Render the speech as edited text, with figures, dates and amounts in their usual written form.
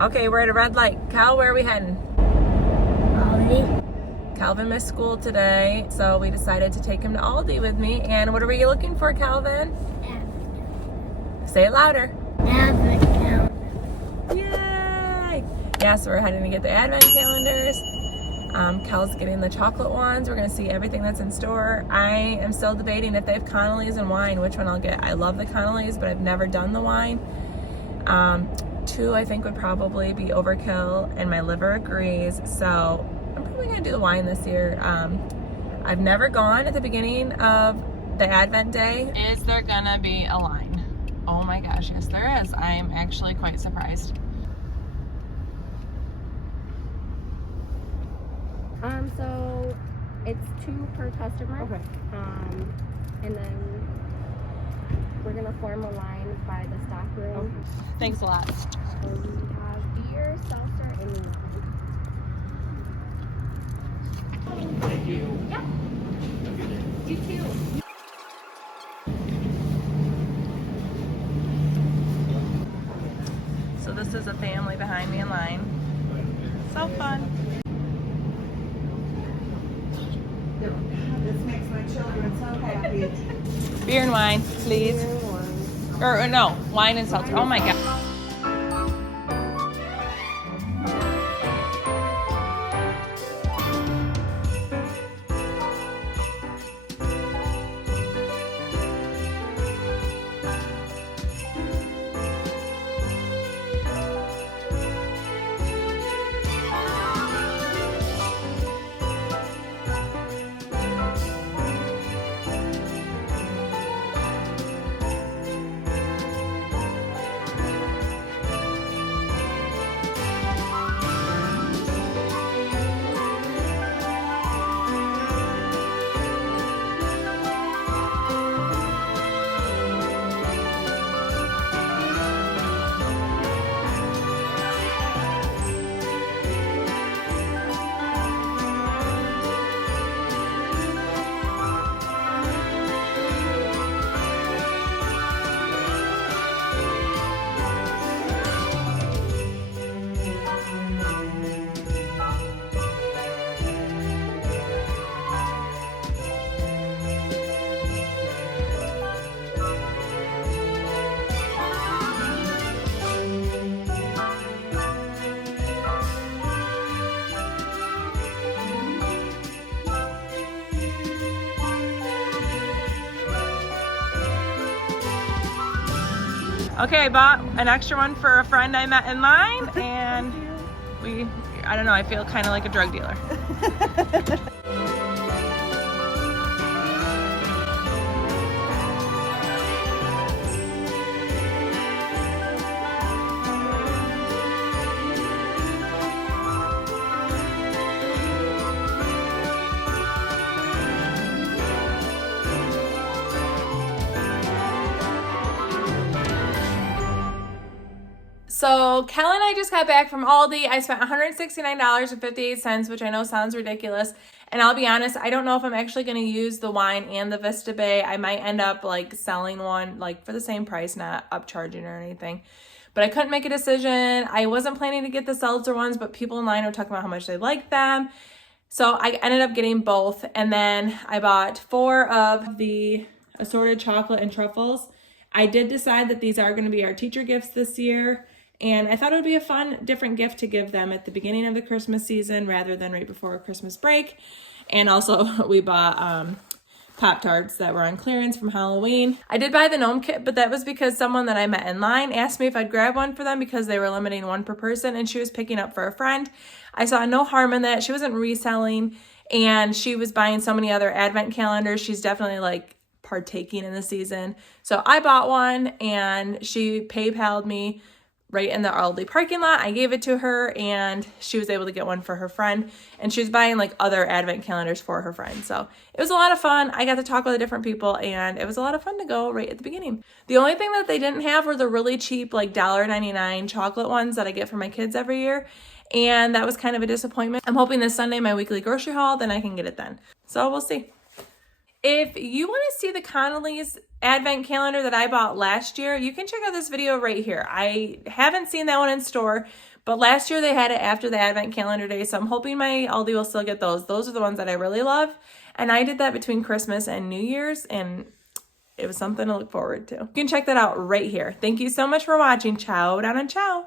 Okay, we're at a red light. Cal, where are we heading? Aldi. Calvin missed school today, so we decided to take him to Aldi with me. And what are we looking for, Calvin? Say it louder. Advent-ure. Yay! Yeah, so we're heading to get the Advent calendars. Cal's getting the chocolate ones. We're gonna see everything that's in store. I am still debating if they have Connolly's and wine, which one I'll get. I love the Connolly's, but I've never done the wine. Two, I think, would probably be overkill, and my liver agrees. So I'm probably gonna do the wine this year. I've never gone at the beginning of the Advent day. Is there gonna be a line? Oh my gosh, yes there is. I'm actually quite surprised. So it's 2 per customer. Okay. And then we're gonna form a line by the stock room. Okay. Thanks a lot. So we have beer, seltzer, and wine. Thank you. Yeah. You too. So this is a family behind me in line. So fun. This makes my children so happy. Beer and wine, please. Beer and wine. Or no, wine and seltzer. Oh my god. Okay, I bought an extra one for a friend I met in line, and I don't know, I feel kind of like a drug dealer. So Kel and I just got back from Aldi. I spent $169.58, which I know sounds ridiculous. And I'll be honest, I don't know if I'm actually going to use the wine and the Vista Bay. I might end up like selling one like for the same price, not upcharging or anything. But I couldn't make a decision. I wasn't planning to get the seltzer ones, but people in line were talking about how much they liked them. So I ended up getting both. And then I bought 4 of the assorted chocolate and truffles. I did decide that these are going to be our teacher gifts this year. And I thought it would be a fun, different gift to give them at the beginning of the Christmas season rather than right before Christmas break. And also we bought Pop-Tarts that were on clearance from Halloween. I did buy the gnome kit, but that was because someone that I met in line asked me if I'd grab one for them because they were limiting 1 per person and she was picking up for a friend. I saw no harm in that. She wasn't reselling and she was buying so many other advent calendars. She's definitely like partaking in the season. So I bought one and she PayPal'd me right in the Aldi parking lot. I gave it to her and she was able to get one for her friend, and she was buying like other advent calendars for her friend. So it was a lot of fun. I got to talk with the different people and it was a lot of fun to go right at the beginning. The only thing that they didn't have were the really cheap like $1.99 chocolate ones that I get for my kids every year. And that was kind of a disappointment. I'm hoping this Sunday, my weekly grocery haul, then I can get it then. So we'll see. If you want to see the Connolly's advent calendar that I bought last year, you can check out this video right here. I haven't seen that one in store, but last year they had it after the advent calendar day, so I'm hoping my Aldi will still get those. Those are the ones that I really love, and I did that between Christmas and New Year's, and it was something to look forward to. You can check that out right here. Thank you so much for watching. Ciao, down and ciao.